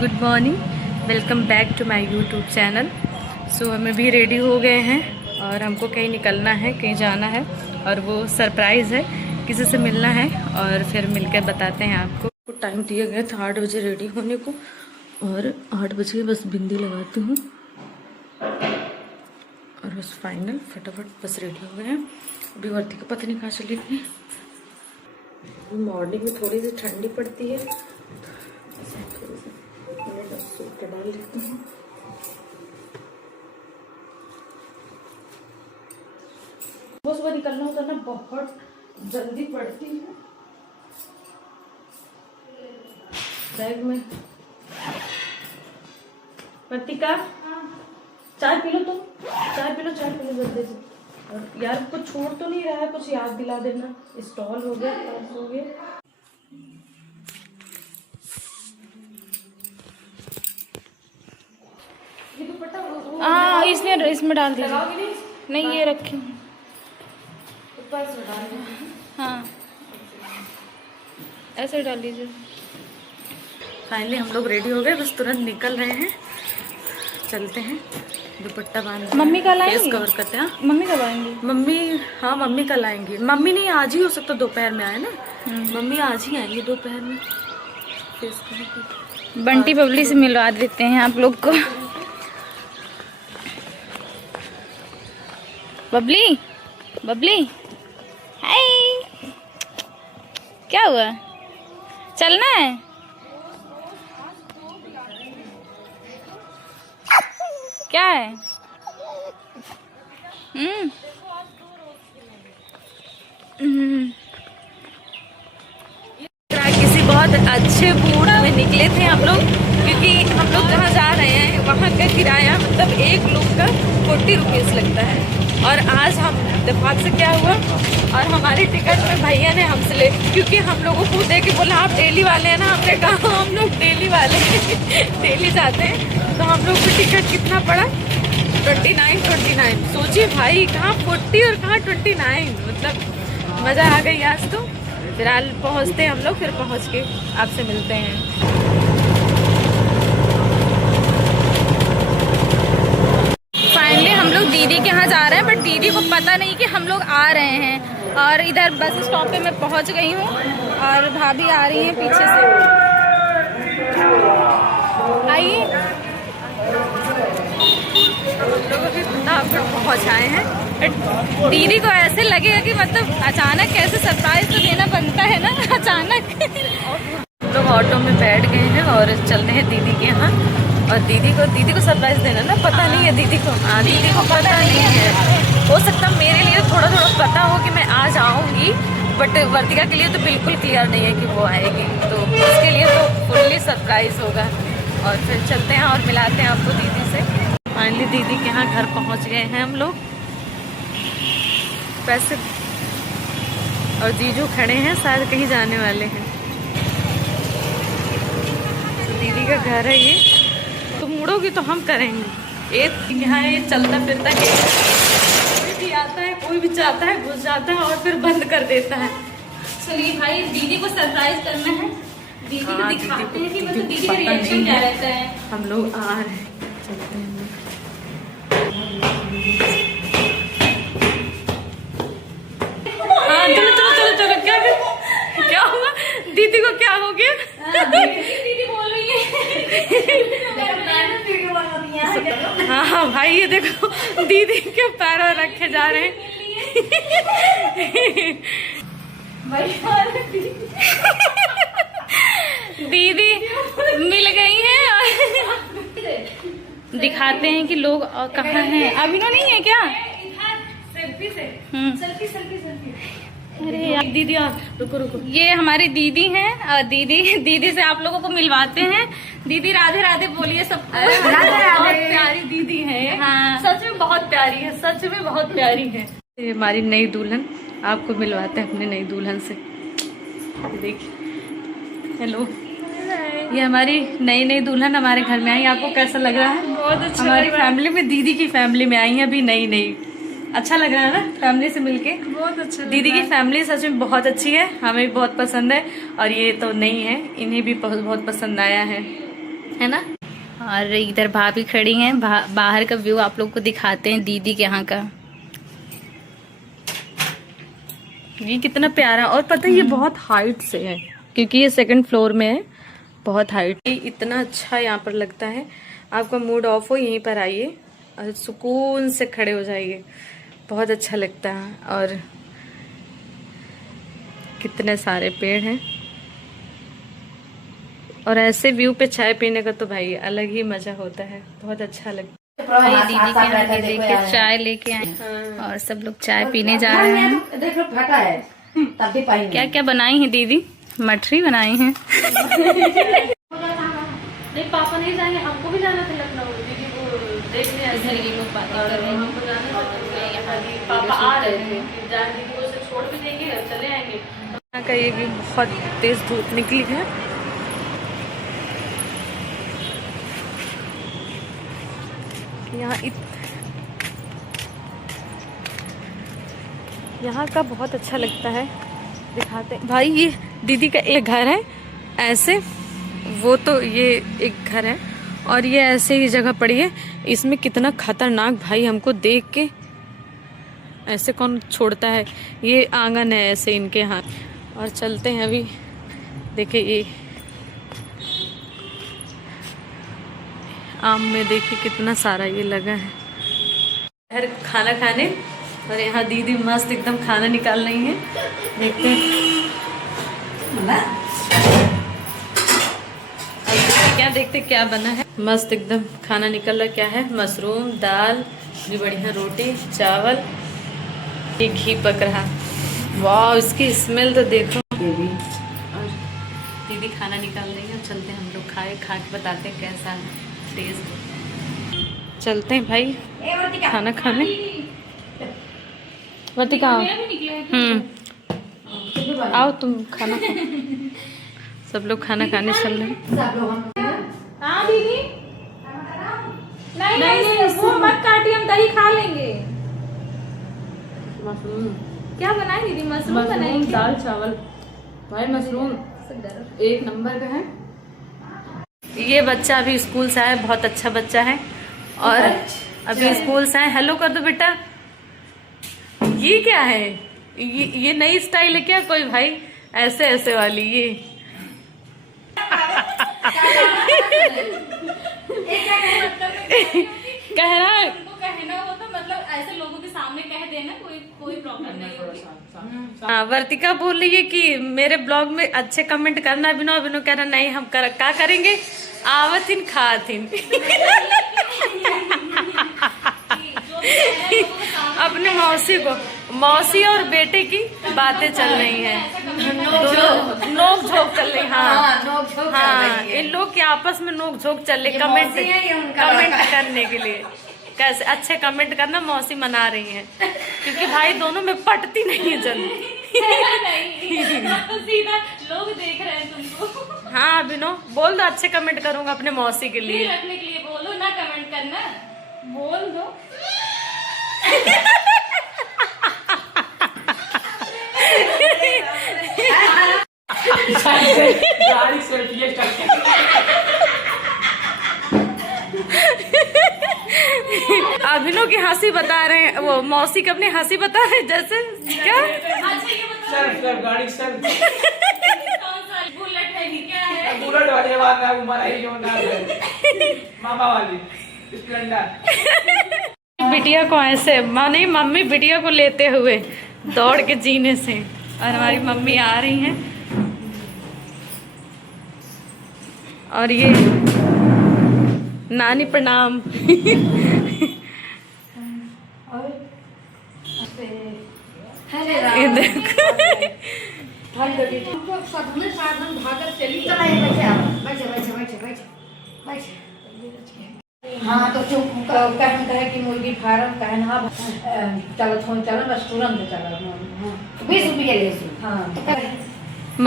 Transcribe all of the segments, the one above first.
Good morning, welcome back to my YouTube channel. So हम अभी ready हो गए हैं और हमको कहीं निकलना है, कहीं जाना है और वो सरप्राइज़ है, किसी से मिलना है और फिर मिलकर बताते हैं आपको। टाइम दिया गया था 8 बजे रेडी होने को और 8 बजे बस बिंदी लगाती हूँ और बस फाइनल फटाफट बस रेडी हो गए हैं। अभी वर्दी को पता नहीं कहाँ चली गई। मॉर्निंग में थोड़ी सी ठंडी पड़ती है, सूट डाल लेती हूँ। वो सुबह निकलना होता है ना, बहुत जल्दी पड़ती है। बैग में प्रतिका चाय पी लो, तुम चाय पी लो जल्दी से। और यार कुछ छोड़ तो नहीं रहा है, कुछ याद दिला देना। स्टॉल हो गया, पर्स हो गया। हाँ, इसमें डाल दीजिए। नहीं, ये रखी हूँ। हाँ, ऐसे डाल दीजिए। फाइनली हम लोग रेडी हो गए, बस तुरंत निकल रहे हैं, चलते हैं। दुपट्टा बांध मम्मी कल आएंगी, फेस कवर करते हैं। मम्मी कब आएंगी? मम्मी कल आएंगी। मम्मी नहीं, आज ही हो सकता दोपहर में आए ना। मम्मी आज ही आएंगी दोपहर में। फेस कवर बंटी बबली से मिलवा देते हैं आप लोग को। बबली बबली हाय, क्या हुआ? चलना है? क्या है? किसी बहुत अच्छे मूड में निकले थे हम लोग, क्योंकि हम लोग जहाँ जा रहे हैं वहाँ का किराया मतलब एक लोग का 40 रुपीज़ लगता है। और आज हम इत्तेफाक से क्या हुआ, और हमारी टिकट में भैया ने हमसे ले, क्योंकि हम लोगों को देख के बोला आप डेली वाले हैं ना। हमने कहा हम लोग डेली वाले हैं, डेली जाते हैं। तो हम लोग को टिकट कितना पड़ा? 29। सोचिए भाई, कहाँ 40 और कहाँ 29। मतलब मज़ा आ गई आज तो। फिलहाल पहुँचते हैं हम लोग, फिर पहुँच के आपसे मिलते हैं। फाइनली हम लोग दीदी के यहाँ जा रहे हैं, बट दीदी को पता नहीं कि हम लोग आ रहे हैं। और इधर बस स्टॉप पे मैं पहुँच गई हूँ और भाभी आ रही हैं पीछे से। आइए, पहुँच आए हैं। दीदी को ऐसे लगेगा कि मतलब अचानक कैसे सरप्राइज तो देना बनता है ना, अचानक। लोग ऑटो में बैठ गए हैं और चलते हैं दीदी के यहाँ। और दीदी को सरप्राइज देना ना, पता नहीं है दीदी को। दीदी को पता नहीं है। हो सकता मेरे लिए थोड़ा पता हो कि मैं आज आऊँगी, बट वर्तिका के लिए तो बिल्कुल क्लियर नहीं है कि वो आएगी। तो उसके लिए तो फुल्ली सरप्राइज होगा। और फिर चलते हैं और मिलाते हैं आपको दीदी से। फाइनली दीदी के यहाँ घर पहुँच गए हैं हम लोग। पैसे और जीजू खड़े हैं, शायद कहीं जाने वाले हैं। तो दीदी का घर है ये। तो मुड़ोगी तो हम करेंगे। यहाँ ये चलता फिरता है, कोई भी आता है, कोई भी चाहता है घुस जाता है और फिर बंद कर देता है। चलिए भाई, दीदी को सरप्राइज करना है। दीदी को दिखाते हैं कि मतलब दीदी का रिएक्शन क्या रहता है। हम लोग आ रहे हैं, चलते हैं। चलो क्या हुआ? दीदी को क्या हो गया? दीदी बोल रही है। हाँ भाई, ये देखो दीदी के पैर रखे जा रहे हैं। दीदी मिल गई हैं। दिखाते हैं कि लोग कहाँ हैं। अभिनव नहीं है क्या? सेल्फी। अरे यार दीदी, रुको। ये हमारी दीदी हैं और दीदी से आप लोगों को मिलवाते हैं। दीदी राधे राधे बोलिए सब। बहुत प्यारी दीदी है। हाँ, सच में बहुत प्यारी है, सच में बहुत प्यारी है। ये हमारी नई दुल्हन, आपको मिलवाते हैं अपने नई दुल्हन से। देखिए, हेलो, ये हमारी नई दुल्हन हमारे घर में आई। आपको कैसा लग रहा है? बहुत अच्छा। हमारी फैमिली में, दीदी की फैमिली में आई है अभी नई। अच्छा लग रहा है ना फैमिली से मिलके? बहुत अच्छा। दीदी की फैमिली सच में बहुत अच्छी है, हमें भी बहुत पसंद है। और ये तो नहीं है, इन्हें भी बहुत पसंद आया है। है ना। और इधर भाभी खड़ी हैं, बाहर का व्यू आप लोग को दिखाते हैं दीदी के यहाँ का। ये कितना प्यारा, और पता है ये बहुत हाइट से है क्योंकि ये 2nd फ्लोर में है, बहुत हाइट। इतना अच्छा यहाँ पर लगता है, आपका मूड ऑफ हो यहीं पर आइए और सुकून से खड़े हो जाइए, बहुत अच्छा लगता है। और कितने सारे पेड़ हैं, और ऐसे व्यू पे चाय पीने का तो भाई अलग ही मजा होता है, बहुत अच्छा लगता है। भाई दीदी के यहाँ लेके चाय लेके आए और सब लोग चाय पीने जा रहे हैं। देख लो फटा है तब भी पाएंगे। क्या क्या बनाई हैं दीदी? मठरी बनाई हैं। नहीं पापा नहीं जाएंगे, हमको भी जाना था लखनऊ, दीदी को देखने ऐसे ये लोग बातें कर रहे हैं। हमको जाना था, तो मैं यहाँ की पापा आ रहे थे, जान दीदी को उसे छोड़ भी देंगे और चले आएंगे। यहाँ का ये भी बहुत तेज धूप निकली है, यहाँ का बहुत अच्छा लगता है, दिखाते हैं। भाई ये दीदी का एक घर है ऐसे, वो तो ये एक घर है और ये ऐसे ही जगह पड़ी है। इसमें कितना खतरनाक भाई, हमको देख के ऐसे कौन छोड़ता है। ये आंगन है ऐसे इनके यहाँ। और चलते हैं अभी, देखिए ये आम में देखिए कितना सारा ये लगा है। घर खाना खाने, और यहाँ दीदी मस्त एकदम खाना निकाल रही है, देखते हैं क्या, देखते क्या बना है। मस्त एकदम खाना निकल रहा, क्या है, मशरूम, दाल, भी बढ़िया रोटी, चावल, ये घी पक रहा। वाह इसकी स्मेल तो देखो। और दीदी खाना निकाल रही है, चलते हैं हम लोग खा के बताते हैं कैसा है टेस्ट। चलते हैं भाई खाना खाने। वर्तिका आओ तुम खाना खाओ। सब लोग खाना खाने चल रहे हैं। हाँ दीदी, नहीं वो मत काटिए, हम दही खा लेंगे। मशरूम क्या बनाए दीदी? मशरूम बनाए, दाल चावल। भाई मशरूम एक नंबर का है। ये बच्चा अभी स्कूल से आया, बहुत अच्छा बच्चा है, और अभी स्कूल से आए। हेलो कर दो बेटा। ये क्या है? ये नई स्टाइल है क्या कोई भाई? ऐसे ऐसे वाली ये कह रहा है, कहना हो तो मतलब ऐसे लोगों के सामने कह देना, कोई प्रॉब्लम नहीं होगी। हाँ वर्तिका बोल रही है कि मेरे ब्लॉग में अच्छे कमेंट करना। अभिनव कह रहा नहीं, हम क्या करेंगे, आवथिन खाथिन। अपने मौसी और बेटे की बातें चल रही हैं, दोनों नोक झोंक चल रही। हाँ इन लोग के आपस में नोक झोंक चल रही, कमेंट करने के लिए। कैसे अच्छे कमेंट करना, मौसी मना रही हैं क्योंकि भाई दोनों में पटती नहीं है जल्दी। तो सीधा लोग देख रहे हैं तुमको। हाँ अभिनव बोल दो, अच्छे कमेंट करूंगा अपने मौसी के लिए। रखने के लिए बोलो ना, कमेंट करना बोल दो। अभिनव की हंसी बता रहे हैं, वो मौसी की अपनी हंसी बता रहे हैं जैसे क्या। अच्छा ये बताओ, गाड़ी सर कौन सा बुलेट है कि क्या है? बुलेट वाली बात है, हमारा जो नाम है मामा वाली स्प्लेंडर। बिटिया को ऐसे माने मम्मी बिटिया को लेते हुए दौड़ के जीने से, और हमारी मम्मी आ रही हैं। और ये नानी प्रणाम। ये देखो हाँ तो क्यों कहन कहे कि मुर्गी फार्म कहन। हाँ चलो फोन चलो बस तुरंत चलो 20 रुपये ले। हाँ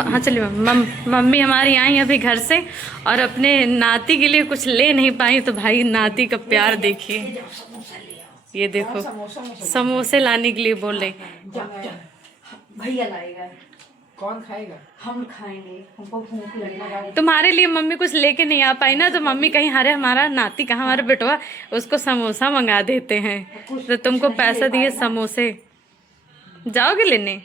हाँ चलिए मम्मी हमारी आई अभी घर से, और अपने नाती के लिए कुछ ले नहीं पाई, तो भाई नाती का प्यार देखिए। ये देखो समोसे लाने के लिए बोल रहे। भैया लाएगा। कौन खाएगा? हम खाएंगे, हमको भूख लगना है। तुम्हारे लिए मम्मी कुछ लेके नहीं आ पाई ना, तो मम्मी कहीं अरे हमारा नाती कहाँ, हमारा बेटवा, उसको समोसा मंगा देते हैं, तो तुमको पैसा दिए समोसे, जाओगे लेने?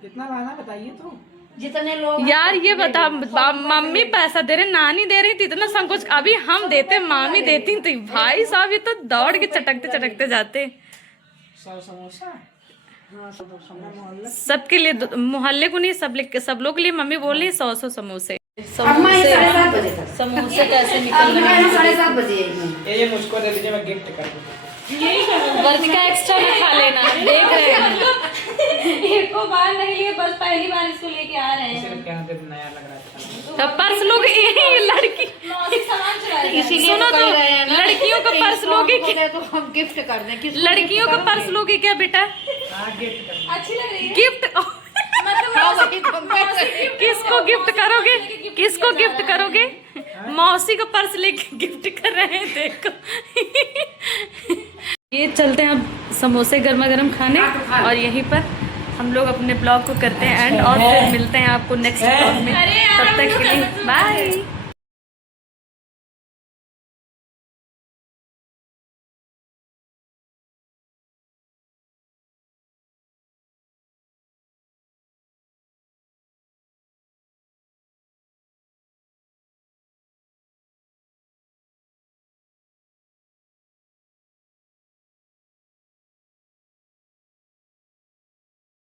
कितना लाना बताइए तो। जितने लोग यार ये बता, मम्मी पैसा दे रहे, नानी दे रही थी, इतना संकोच, अभी हम देते, मामी देती, तो भाई साहब ये तो दौड़ के चटकते चटकते जाते। 100 समोसा? हाँ, सब सबके लिए, मोहल्ले को नहीं, सब लोग के लिए मम्मी बोल रही 100 समोसे। अम्मा ये 7:30 बजे तक, समोसे कैसे अब निकल रहे मैं हैं? 7:30 बजे आई हूँ। ये मुझको दे दीजिए, मैं गिफ्ट कर दूँ। वर्तिका एक्स्ट्रा में खा लेना, देख रहे हैं एक को बार नहीं लिए, बस पहली बार इसको लेके आ रहे हैं। सिर्फ क्या दे, नया लग रहा है। तो पर्स लोगे, ये लड़की सामान चुराए सुनो तो, लड़कियों का पर्स लोगे क्या? तो हम गिफ्ट कर दें, किसको लड़कियों का पर्स लोगे क्या बेटा? हाँ, गिफ्ट कर दूँ। अच्छी लग रही है गिफ्ट मतलब किसको गिफ्ट करोगे? किसको गिफ्ट करोगे? मौसी को पर्स लेके गिफ्ट कर रहे हैं, देखो। ये चलते हैं अब समोसे गर्मा गर्म खाने, और यहीं पर हम लोग अपने ब्लॉग को करते हैं एंड, और फिर मिलते हैं आपको नेक्स्ट ब्लॉग में। तब तक के लिए बाय।